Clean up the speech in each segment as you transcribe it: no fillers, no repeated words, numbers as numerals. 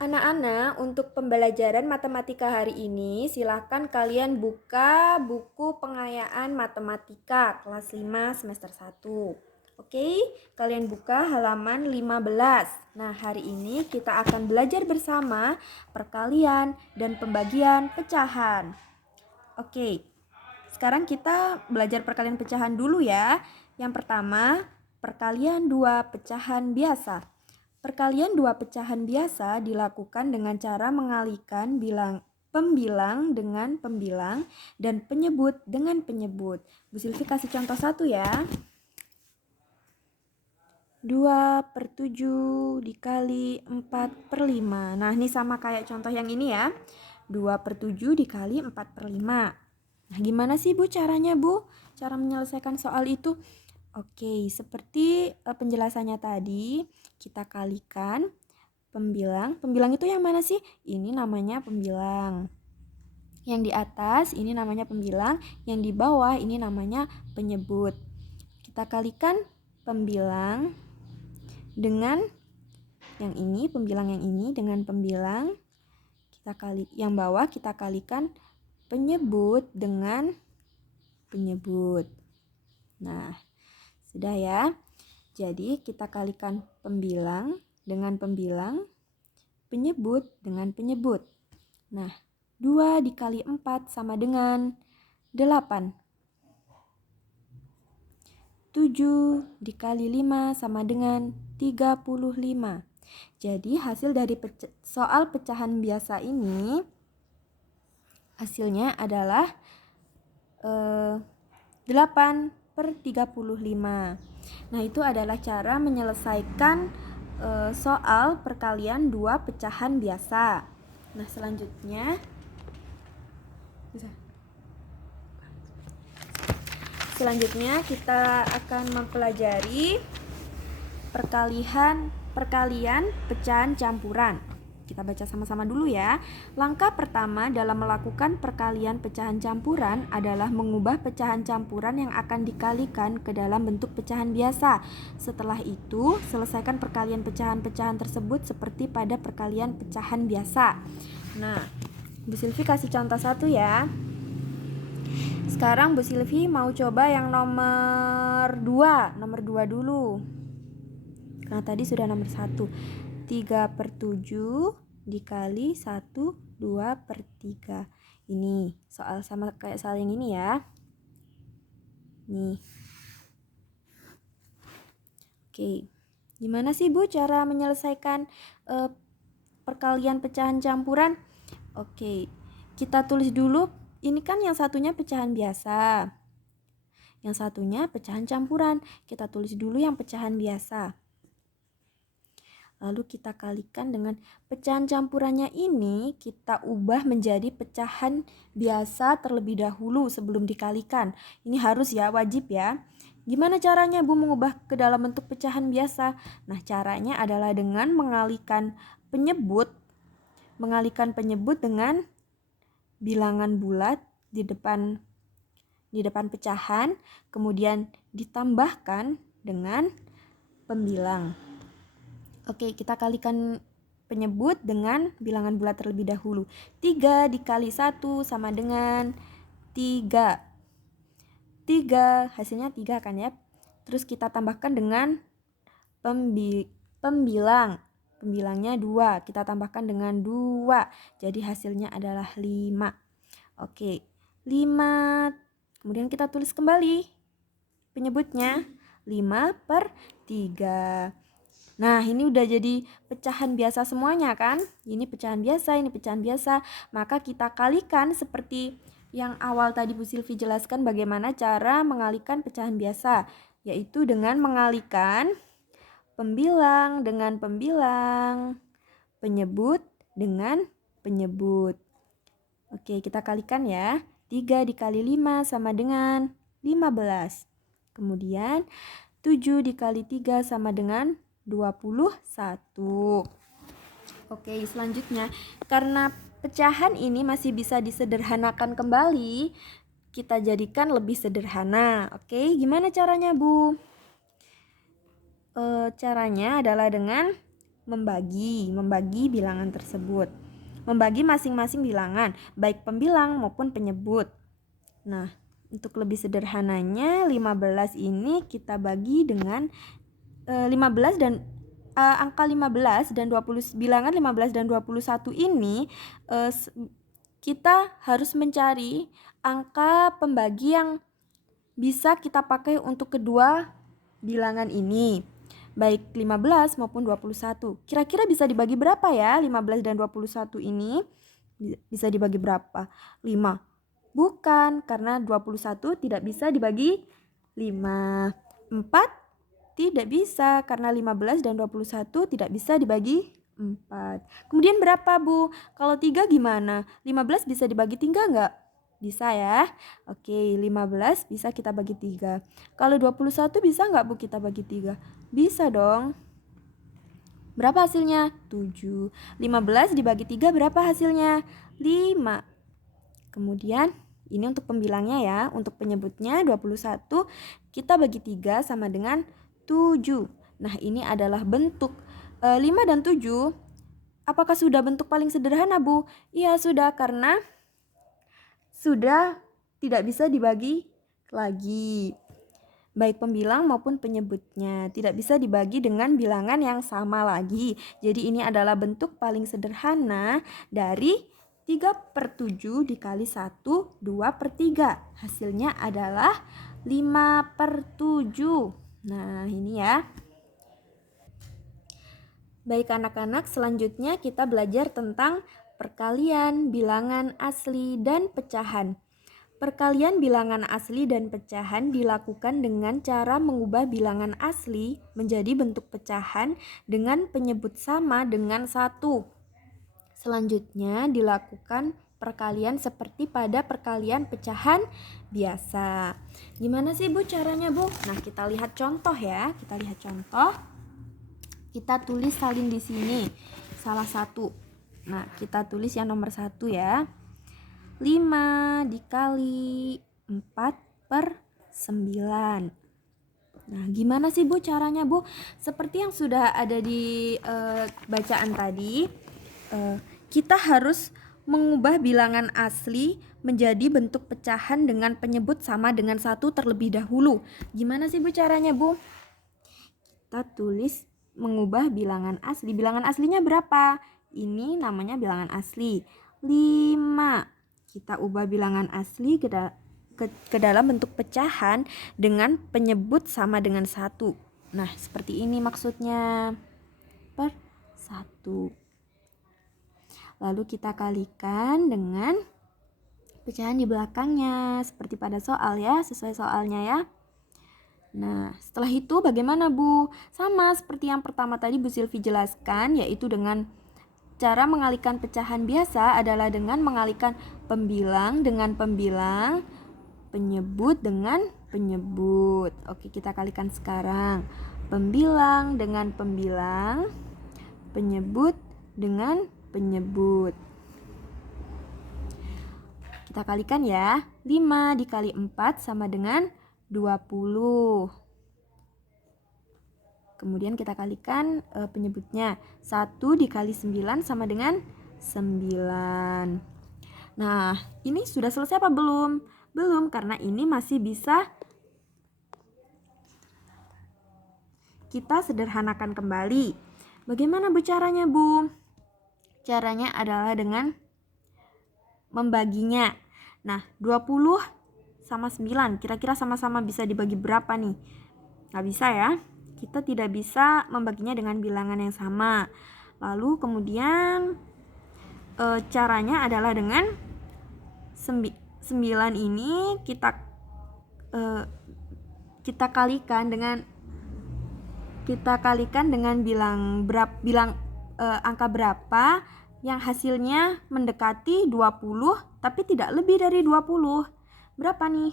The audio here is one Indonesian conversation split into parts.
Anak-anak, untuk pembelajaran matematika hari ini, silakan kalian buka buku pengayaan matematika kelas 5 semester 1. Oke, kalian buka halaman 15. Nah, hari ini kita akan belajar bersama perkalian dan pembagian pecahan. Oke, sekarang kita belajar perkalian pecahan dulu ya. Yang pertama, perkalian dua pecahan biasa. Perkalian dua pecahan biasa dilakukan dengan cara mengalihkan pembilang dengan pembilang dan penyebut dengan penyebut. Bu Silvi kasih contoh satu ya. 2/7 dikali 4/5. Nah, ini sama kayak contoh yang ini ya. 2/7 dikali 4/5. Nah, gimana sih Bu caranya Bu? Cara menyelesaikan soal itu? Oke, seperti penjelasannya tadi, kita kalikan pembilang. Pembilang itu yang mana sih? Ini namanya pembilang. Yang di atas ini namanya pembilang, yang di bawah ini namanya penyebut. Kita kalikan pembilang dengan yang ini, pembilang yang ini dengan pembilang. Yang bawah kita kalikan penyebut dengan penyebut. Nah, sudah ya. Jadi kita kalikan pembilang dengan pembilang, penyebut dengan penyebut. Nah, 2 dikali 4 sama dengan 8. 7 dikali 5 sama dengan 35. Jadi hasil dari soal pecahan biasa ini, hasilnya adalah 8/35. Nah, itu adalah cara menyelesaikan soal perkalian dua pecahan biasa. Nah, selanjutnya kita akan mempelajari perkalian pecahan campuran. Kita baca sama-sama dulu ya. Langkah pertama dalam melakukan perkalian pecahan campuran adalah mengubah pecahan campuran yang akan dikalikan ke dalam bentuk pecahan biasa. Setelah itu, selesaikan perkalian pecahan-pecahan tersebut seperti pada perkalian pecahan biasa. Nah, Bu Silvi kasih contoh satu ya. Sekarang Bu Silvi mau coba yang nomor 2 dulu. Karena tadi sudah nomor 1. 3/7 dikali 1, 2/3. Ini soal sama kayak soal yang ini ya. Nih. Oke. Gimana sih Bu cara menyelesaikan perkalian pecahan campuran? Oke. Kita tulis dulu. Ini kan yang satunya pecahan biasa. Yang satunya pecahan campuran. Kita tulis dulu yang pecahan biasa. Lalu kita kalikan dengan pecahan campurannya ini, kita ubah menjadi pecahan biasa terlebih dahulu sebelum dikalikan. Ini harus ya, wajib ya. Gimana caranya Bu mengubah ke dalam bentuk pecahan biasa? Nah, caranya adalah dengan mengalihkan penyebut dengan bilangan bulat di depan pecahan, kemudian ditambahkan dengan pembilang. Oke, kita kalikan penyebut dengan bilangan bulat terlebih dahulu. 3 dikali 1 sama dengan 3. 3, hasilnya 3 kan ya. Terus kita tambahkan dengan pembilang. Pembilangnya 2, kita tambahkan dengan 2. Jadi hasilnya adalah 5. Oke, 5. Kemudian kita tulis kembali penyebutnya 5/3. Nah, ini udah jadi pecahan biasa semuanya kan? Ini pecahan biasa, ini pecahan biasa. Maka kita kalikan seperti yang awal tadi Bu Silvi jelaskan bagaimana cara mengalihkan pecahan biasa, yaitu dengan mengalihkan pembilang dengan pembilang, penyebut dengan penyebut. Oke, kita kalikan ya. 3 dikali 5 sama dengan 15. Kemudian 7 dikali 3 sama dengan 21. Oke, selanjutnya karena pecahan ini masih bisa disederhanakan kembali, kita jadikan lebih sederhana. Oke, gimana caranya Bu? Caranya adalah dengan membagi bilangan tersebut. Membagi masing-masing bilangan, baik pembilang maupun penyebut. Nah, untuk lebih sederhananya 15 ini kita bagi dengan 15 dan angka 15 dan 20 bilangan 15 dan 21 ini kita harus mencari angka pembagi yang bisa kita pakai untuk kedua bilangan ini, baik 15 maupun 21. Kira-kira bisa dibagi berapa ya 15 dan 21 ini? Bisa dibagi berapa? 5. Bukan, karena 21 tidak bisa dibagi 5. 4 tidak bisa, karena 15 dan 21 tidak bisa dibagi 4. Kemudian berapa, Bu? Kalau 3 gimana? 15 bisa dibagi 3 enggak? Bisa ya. Oke, 15 bisa kita bagi 3. Kalau 21 bisa enggak, Bu, kita bagi 3? Bisa dong. Berapa hasilnya? 7. 15 dibagi 3 berapa hasilnya? 5. Kemudian ini untuk pembilangnya ya. Untuk penyebutnya 21 kita bagi 3 sama dengan 7. Nah, ini adalah bentuk 5 dan 7. Apakah sudah bentuk paling sederhana, Bu? Iya, sudah, karena sudah tidak bisa dibagi lagi. Baik pembilang maupun penyebutnya tidak bisa dibagi dengan bilangan yang sama lagi. Jadi ini adalah bentuk paling sederhana dari 3/7 dikali 1, 2/3. Hasilnya adalah 5/7. Nah, ini ya. Baik anak-anak, selanjutnya kita belajar tentang perkalian, bilangan asli, dan pecahan. Perkalian bilangan asli dan pecahan dilakukan dengan cara mengubah bilangan asli menjadi bentuk pecahan dengan penyebut sama dengan 1. Selanjutnya dilakukan perkalian seperti pada perkalian pecahan biasa. Gimana sih, Bu, caranya, Bu? Nah, kita lihat contoh ya. Kita lihat contoh. Kita tulis salin di sini. Salah satu. Nah, kita tulis yang nomor 1 ya. 5 dikali 4/9. Nah, gimana sih, Bu, caranya, Bu? Seperti yang sudah ada di bacaan tadi, kita harus mengubah bilangan asli menjadi bentuk pecahan dengan penyebut sama dengan 1 terlebih dahulu. Gimana sih, Bu, caranya, Bu? Kita tulis mengubah bilangan asli. Bilangan aslinya berapa? Ini namanya bilangan asli. 5. Kita ubah bilangan asli ke dalam bentuk pecahan dengan penyebut sama dengan 1. Nah, seperti ini maksudnya. Per 1. Lalu kita kalikan dengan pecahan di belakangnya. Seperti pada soal ya, sesuai soalnya ya. Nah, setelah itu bagaimana, Bu? Sama seperti yang pertama tadi Bu Silvi jelaskan, yaitu dengan cara mengalihkan pecahan biasa adalah dengan mengalihkan pembilang dengan pembilang, penyebut dengan penyebut. Oke, kita kalikan sekarang. Pembilang dengan pembilang, penyebut dengan penyebut. Kita kalikan ya. 5 dikali 4 sama dengan 20. Kemudian kita kalikan penyebutnya. 1 dikali 9 sama dengan 9. Nah, ini sudah selesai apa belum? Belum, karena ini masih bisa kita sederhanakan kembali. Bagaimana, Bu, caranya, Bu? Caranya adalah dengan membaginya. Nah, 20 sama 9, kira-kira sama-sama bisa dibagi berapa nih? Nggak bisa ya. Kita tidak bisa membaginya dengan bilangan yang sama. Lalu kemudian caranya adalah dengan 9 ini kita kalikan dengan angka berapa yang hasilnya mendekati 20 tapi tidak lebih dari 20. Berapa nih?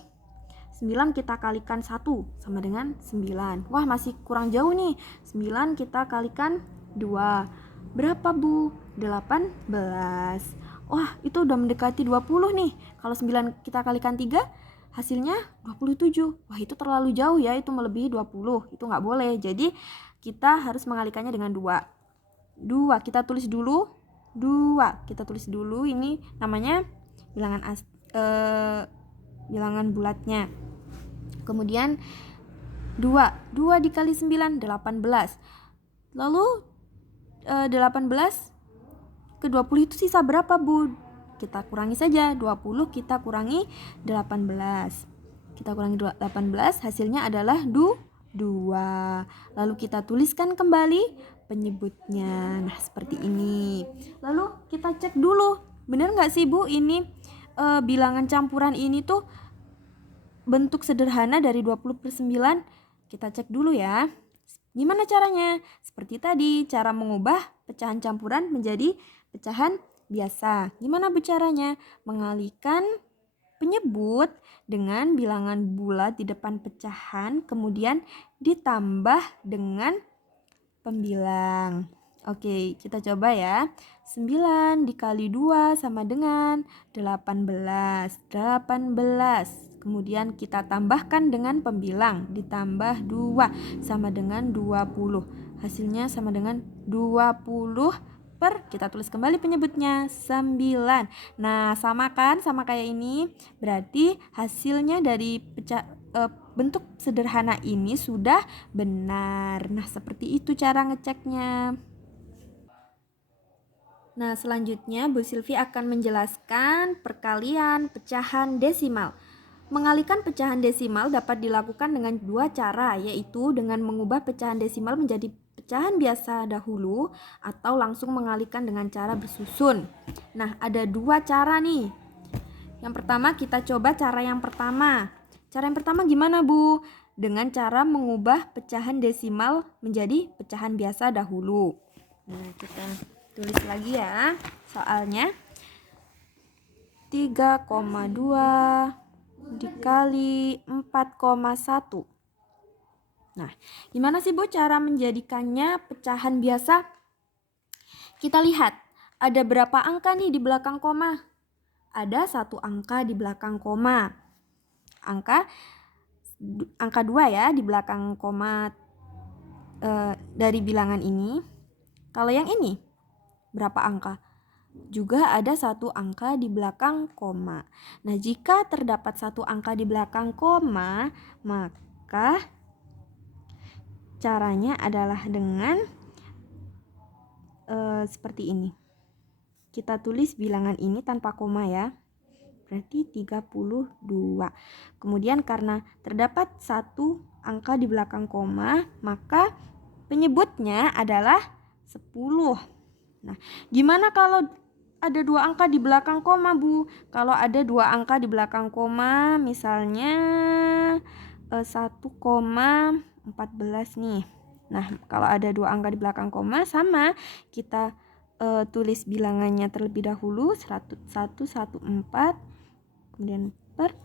9 kita kalikan 1 sama dengan 9. Wah, masih kurang jauh nih. 9 kita kalikan 2. Berapa, Bu? 18. Wah, itu udah mendekati 20 nih. Kalau 9 kita kalikan 3, hasilnya 27. Wah, itu terlalu jauh ya, itu melebihi 20. Itu nggak boleh. Jadi, kita harus mengalikannya dengan 2. 2. Kita tulis dulu 2. Kita tulis dulu ini namanya bilangan bulatnya. Kemudian 2 dikali 9 18. Lalu 18 ke 20 itu sisa berapa, Bu? Kita kurangi saja. 20 kita kurangi 18. Kita kurangi 18, hasilnya adalah 2. Lalu kita tuliskan kembali penyebutnya. Nah, seperti ini. Lalu kita cek dulu, benar nggak sih, Bu, ini bilangan campuran ini tuh bentuk sederhana dari 20/9. Kita cek dulu ya. Gimana caranya? Seperti tadi, cara mengubah pecahan campuran menjadi pecahan biasa. Gimana caranya? Mengalihkan penyebut dengan bilangan bulat di depan pecahan, kemudian ditambah dengan pembilang. Oke, kita coba ya. 9 dikali 2 sama dengan 18. Kemudian kita tambahkan dengan pembilang. Ditambah 2 sama dengan 20. Hasilnya sama dengan 20 kita tulis kembali penyebutnya 9. Nah, sama kan? Sama kayak ini. Berarti hasilnya dari bentuk sederhana ini sudah benar. Nah, seperti itu cara ngeceknya. Nah, selanjutnya Bu Silvi akan menjelaskan perkalian pecahan desimal. Mengalihkan pecahan desimal dapat dilakukan dengan 2 cara, yaitu dengan mengubah pecahan desimal menjadi pecahan biasa dahulu atau langsung mengalihkan dengan cara bersusun. Nah, ada 2 cara nih. Yang pertama kita coba cara yang pertama. Cara yang pertama gimana, Bu? Dengan cara mengubah pecahan desimal menjadi pecahan biasa dahulu. Nah, kita tulis lagi ya soalnya. 3,2 dikali 4,1. Nah, gimana sih, Bu, cara menjadikannya pecahan biasa? Kita lihat, ada berapa angka nih di belakang koma? Ada 1 angka di belakang koma. Angka 2 ya di belakang koma dari bilangan ini. Kalau yang ini berapa angka? Juga ada 1 angka di belakang koma. Nah, jika terdapat 1 angka di belakang koma, maka caranya adalah dengan seperti ini. Kita tulis bilangan ini tanpa koma ya. Berarti 32. Kemudian karena terdapat 1 angka di belakang koma, maka penyebutnya adalah 10. Nah, gimana kalau ada 2 angka di belakang koma, Bu? Kalau ada 2 angka di belakang koma, misalnya 1,14 nih. Nah, kalau ada 2 angka di belakang koma, sama kita tulis bilangannya terlebih dahulu, 114, kemudian per.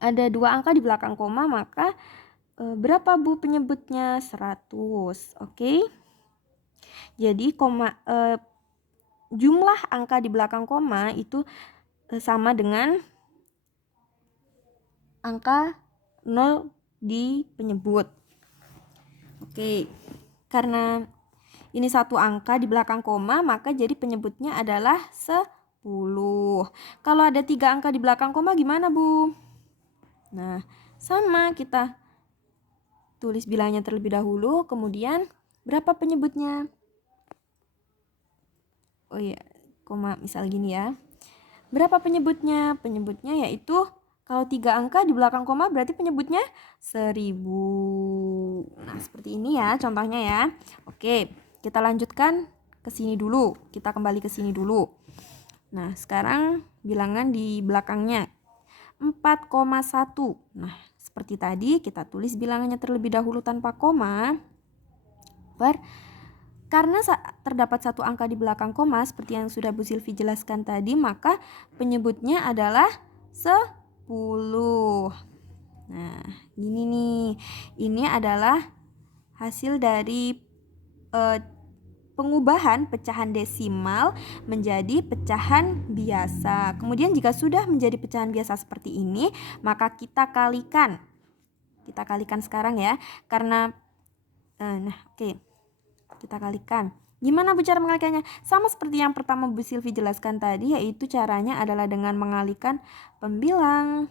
Ada 2 angka di belakang koma, maka berapa, Bu, penyebutnya? 100. Oke. Jadi jumlah angka di belakang koma itu sama dengan angka 0 di penyebut. Oke. Karena ini 1 angka di belakang koma, maka jadi penyebutnya adalah 10. Kalau ada 3 angka di belakang koma gimana, Bu? Nah, sama, kita tulis bilangnya terlebih dahulu, kemudian berapa penyebutnya? Oh iya, koma misal gini ya. Berapa penyebutnya? Penyebutnya yaitu kalau 3 angka di belakang koma berarti penyebutnya 1000. Nah, seperti ini ya contohnya ya. Oke, kita lanjutkan ke sini dulu. Kita kembali ke sini dulu. Nah, sekarang bilangan di belakangnya 4,1. Nah, seperti tadi kita tulis bilangannya terlebih dahulu tanpa koma. Karena terdapat 1 angka di belakang koma seperti yang sudah Bu Silvi jelaskan tadi, maka penyebutnya adalah 10. Nah, gini nih. Ini adalah hasil dari pengubahan pecahan desimal menjadi pecahan biasa. Kemudian jika sudah menjadi pecahan biasa seperti ini, maka kita kalikan. Kita kalikan sekarang ya. Karena oke. Kita kalikan. Gimana Bu cara mengalikannya? Sama seperti yang pertama Bu Silvi jelaskan tadi, yaitu caranya adalah dengan mengalihkan pembilang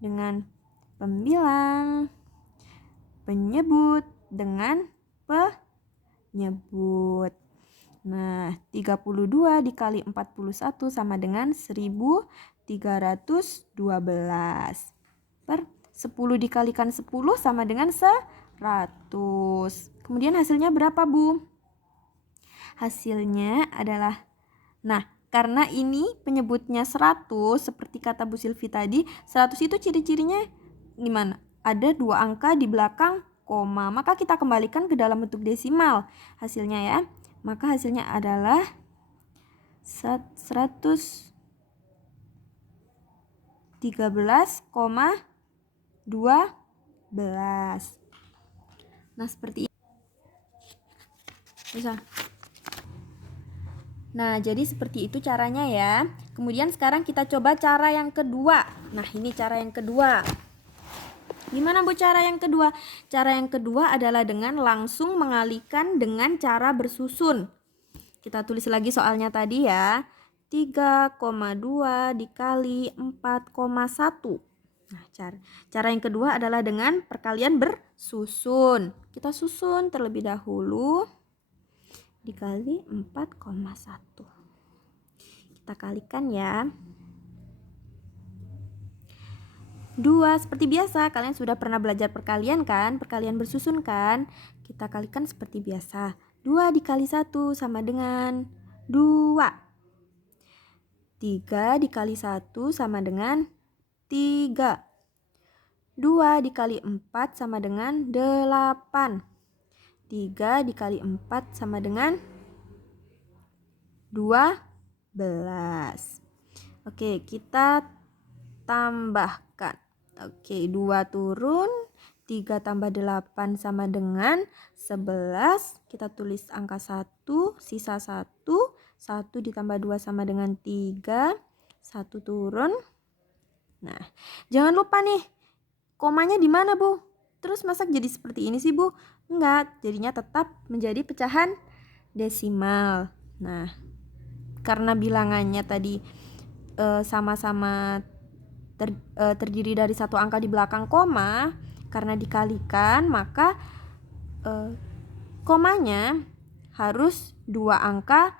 dengan pembilang, penyebut dengan penyebut. Nah, 32 dikali 41 sama dengan 1312. Per 10 dikalikan 10 sama dengan 100. Kemudian hasilnya berapa, Bu? Hasilnya adalah, nah, karena ini penyebutnya 100, seperti kata Bu Silvi tadi, 100 itu ciri-cirinya gimana? Ada 2 angka di belakang koma, maka kita kembalikan ke dalam bentuk desimal hasilnya ya. Maka hasilnya adalah 113,12. Nah, seperti ini. Bisa. Nah, jadi seperti itu caranya ya. Kemudian sekarang kita coba cara yang kedua. Nah, ini cara yang kedua. Gimana Bu cara yang kedua? Cara yang kedua adalah dengan langsung mengalihkan dengan cara bersusun. Kita tulis lagi soalnya tadi ya. 3,2 dikali 4,1. Nah, cara yang kedua adalah dengan perkalian bersusun. Kita susun terlebih dahulu. Dikali 4,1. Kita kalikan ya. 2 seperti biasa, kalian sudah pernah belajar perkalian kan? Perkalian bersusun kan? Kita kalikan seperti biasa. 2 dikali 1 sama dengan 2. 3 dikali 1 sama dengan 3. 2 dikali 4 sama dengan 8. 3 dikali 4 sama dengan 12. Oke, kita tambahkan. Oke, 2 turun, 3 tambah 8 sama dengan 11. Kita tulis angka 1, sisa 1. 1 ditambah 2 sama dengan 3. 1 turun. Nah, jangan lupa nih, komanya di mana Bu? Terus masa jadi seperti ini sih Bu? Enggak, jadinya tetap menjadi pecahan desimal. Nah, karena bilangannya tadi sama-sama terdiri dari satu angka di belakang koma, karena dikalikan maka komanya harus 2 angka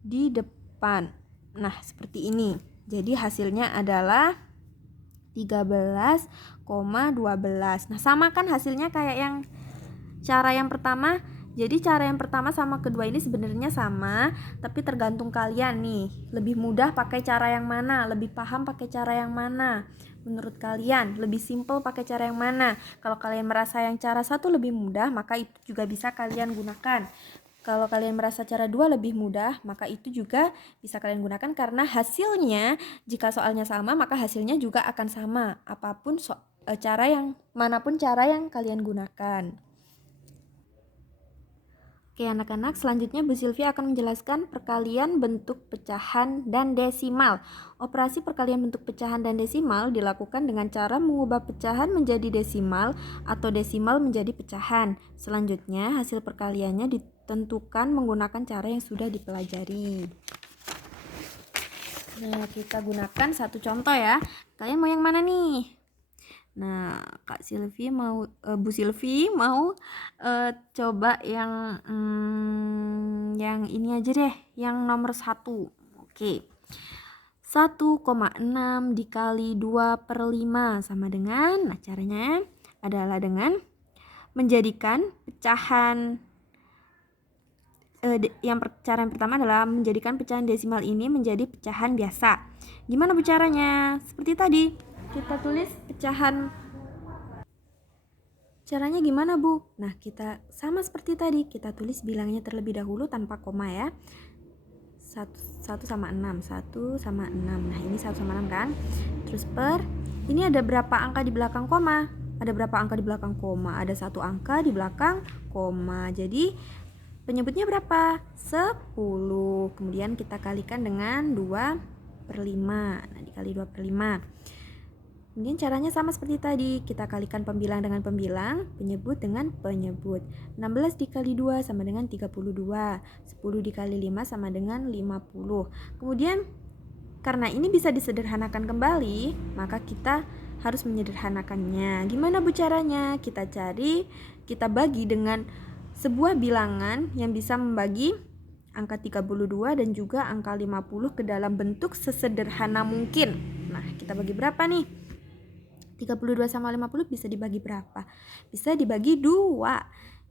di depan. Nah, seperti ini. Jadi hasilnya adalah 13,12. Nah, sama kan hasilnya kayak yang cara yang pertama. Jadi cara yang pertama sama kedua ini sebenarnya sama, tapi tergantung kalian nih, lebih mudah pakai cara yang mana, lebih paham pakai cara yang mana. Menurut kalian lebih simple pakai cara yang mana? Kalau kalian merasa yang cara satu lebih mudah, maka itu juga bisa kalian gunakan. Kalau kalian merasa cara dua lebih mudah, maka itu juga bisa kalian gunakan, karena hasilnya jika soalnya sama, maka hasilnya juga akan sama. Apapun manapun cara yang kalian gunakan. Oke anak-anak, selanjutnya Bu Silvi akan menjelaskan perkalian bentuk pecahan dan desimal. Operasi perkalian bentuk pecahan dan desimal dilakukan dengan cara mengubah pecahan menjadi desimal atau desimal menjadi pecahan. Selanjutnya hasil perkaliannya ditentukan menggunakan cara yang sudah dipelajari. Nah, kita gunakan satu contoh ya. Kalian mau yang mana nih? Nah, Bu Silvi mau coba yang ini aja deh, yang nomor 1. Oke. 1,6 dikali 2/5 sama dengan, nah caranya adalah dengan menjadikan pecahan cara yang pertama adalah menjadikan pecahan desimal ini menjadi pecahan biasa. Gimana Bu caranya? Seperti tadi. Kita tulis pecahan. Caranya gimana Bu? Nah, kita sama seperti tadi, kita tulis bilangnya terlebih dahulu tanpa koma ya. 1 sama 6, 1 sama 6. Nah, ini 1 sama 6 kan? Terus ini ada berapa angka di belakang koma? Ada berapa angka di belakang koma? Ada 1 angka di belakang koma. Jadi penyebutnya berapa? 10. Kemudian kita kalikan dengan 2/5. Nah, dikali 2/5. Kemudian caranya sama seperti tadi, kita kalikan pembilang dengan pembilang, penyebut dengan penyebut. 16 dikali 2 sama dengan 32, 10 dikali 5 sama dengan 50. Kemudian karena ini bisa disederhanakan kembali, maka kita harus menyederhanakannya. Gimana Bu caranya? Kita bagi dengan sebuah bilangan yang bisa membagi angka 32 dan juga angka 50 ke dalam bentuk sesederhana mungkin. Nah, kita bagi berapa nih? 32 sama 50 bisa dibagi berapa? Bisa dibagi 2.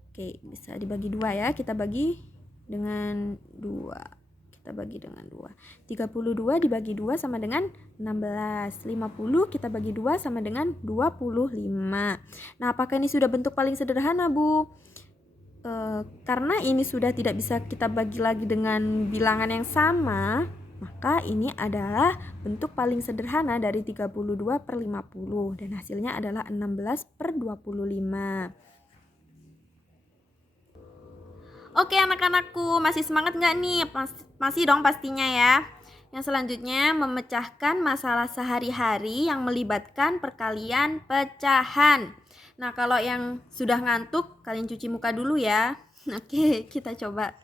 Oke, bisa dibagi 2 ya. Kita bagi dengan 2. Kita bagi dengan 2. 32 dibagi 2 sama dengan 16. 50 kita bagi 2 sama dengan 25. Nah, apakah ini sudah bentuk paling sederhana, Bu? Karena ini sudah tidak bisa kita bagi lagi dengan bilangan yang sama, maka ini adalah bentuk paling sederhana dari 32 per 50 dan hasilnya adalah 16 per 25. Oke anak-anakku, masih semangat nggak nih? Masih dong pastinya ya. Yang selanjutnya memecahkan masalah sehari-hari yang melibatkan perkalian pecahan. Nah, kalau yang sudah ngantuk, kalian cuci muka dulu ya. Oke, kita coba.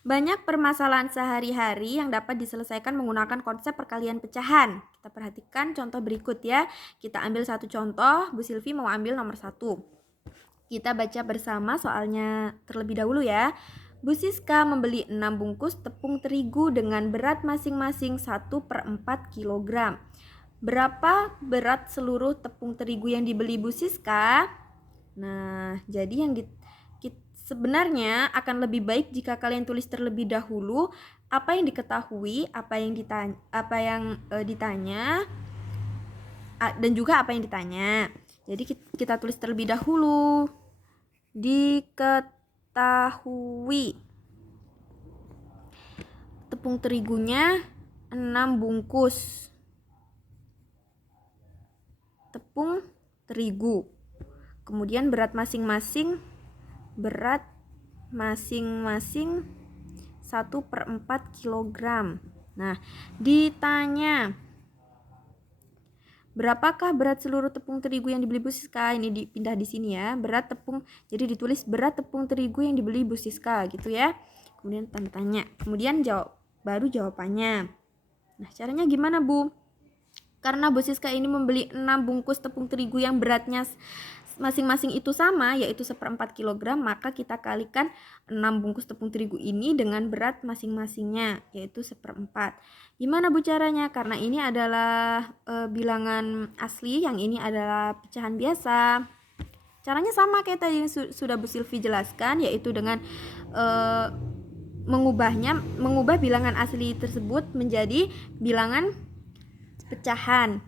Banyak permasalahan sehari-hari yang dapat diselesaikan menggunakan konsep perkalian pecahan. Kita perhatikan contoh berikut ya. Kita ambil satu contoh, Bu Silvi mau ambil nomor 1. Kita baca bersama soalnya terlebih dahulu ya. Bu Siska membeli 6 bungkus tepung terigu dengan berat masing-masing 1/4 kg. Berapa berat seluruh tepung terigu yang dibeli Bu Siska? Nah, jadi sebenarnya akan lebih baik jika kalian tulis terlebih dahulu apa yang diketahui, apa yang ditanya, dan juga apa yang ditanya. Jadi kita tulis terlebih dahulu. Diketahui tepung terigunya 6 bungkus tepung terigu. Kemudian berat masing-masing 1/4 kg. Nah, ditanya berapakah berat seluruh tepung terigu yang dibeli Bu Siska? Ini dipindah di sini ya. Berat tepung, jadi ditulis berat tepung terigu yang dibeli Bu Siska gitu ya. Kemudian tanda tanya. Kemudian baru jawabannya. Nah, caranya gimana, Bu? Karena Bu Siska ini membeli 6 bungkus tepung terigu yang beratnya masing-masing itu sama, yaitu 1/4 kg, maka kita kalikan 6 bungkus tepung terigu ini dengan berat masing-masingnya, yaitu 1/4. Gimana Bu caranya? Karena ini adalah bilangan asli, yang ini adalah pecahan biasa. Caranya sama kayak tadi yang sudah Bu Silvi jelaskan, yaitu dengan mengubah bilangan asli tersebut menjadi bilangan pecahan.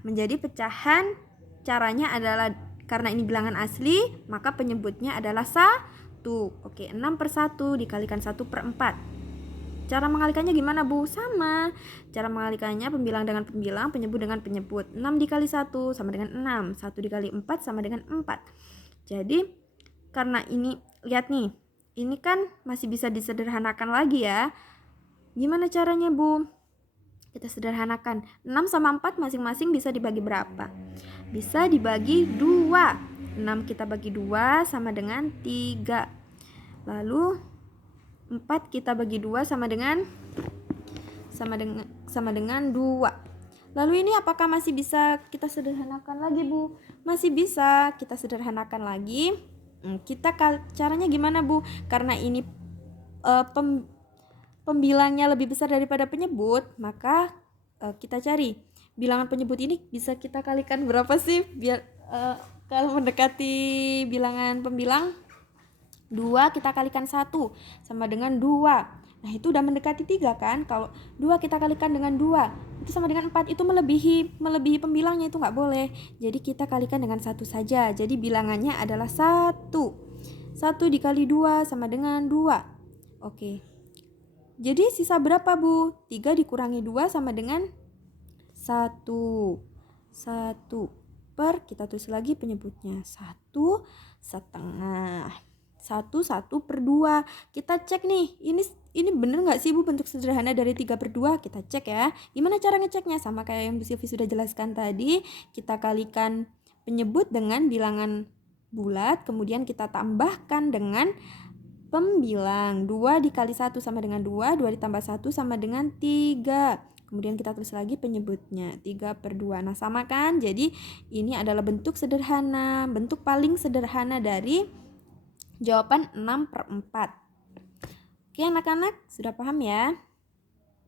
Caranya adalah karena ini bilangan asli, maka penyebutnya adalah 1. Oke, 6/1 dikalikan 1/4. Cara mengalikannya gimana, Bu? Sama. Cara mengalikannya pembilang dengan pembilang, penyebut dengan penyebut. 6 dikali 1 sama dengan 6. 1 dikali 4 sama dengan 4. Jadi, karena ini, lihat nih, ini kan masih bisa disederhanakan lagi ya. Gimana caranya, Bu? Kita sederhanakan. 6 sama 4 masing-masing bisa dibagi berapa? Bisa dibagi 2. 6 kita bagi 2 sama dengan 3. Lalu 4 kita bagi 2 sama dengan 2. Lalu ini apakah masih bisa kita sederhanakan lagi, Bu? Masih bisa kita sederhanakan lagi. Caranya gimana, Bu? Karena ini pembilangnya lebih besar daripada penyebut, maka kita cari bilangan penyebut ini bisa kita kalikan berapa sih biar kalau mendekati bilangan pembilang. 2 kita kalikan 1 sama dengan 2. Nah, itu udah mendekati 3 kan? Kalau 2 kita kalikan dengan 2 itu sama dengan 4, itu melebihi pembilangnya, itu nggak boleh. Jadi kita kalikan dengan 1 saja. Jadi bilangannya adalah 1. 1 dikali 2 sama dengan 2. Oke. Jadi sisa berapa, Bu? 3 dikurangi 2 sama dengan 1. 1 per, kita tulis lagi penyebutnya, 1,5. 1/2. Kita cek nih, ini bener nggak sih Bu bentuk sederhana dari 3/2? Kita cek ya. Gimana cara ngeceknya? Sama kayak yang Bu Silvi sudah jelaskan tadi, kita kalikan penyebut dengan bilangan bulat, kemudian kita tambahkan dengan pembilang. 2 dikali 1 sama dengan 2, 2 ditambah 1 sama dengan 3. Kemudian kita tulis lagi penyebutnya, 3/2. Nah, sama kan? Jadi ini adalah bentuk sederhana, bentuk paling sederhana dari jawaban 6/4. Oke anak-anak, sudah paham ya?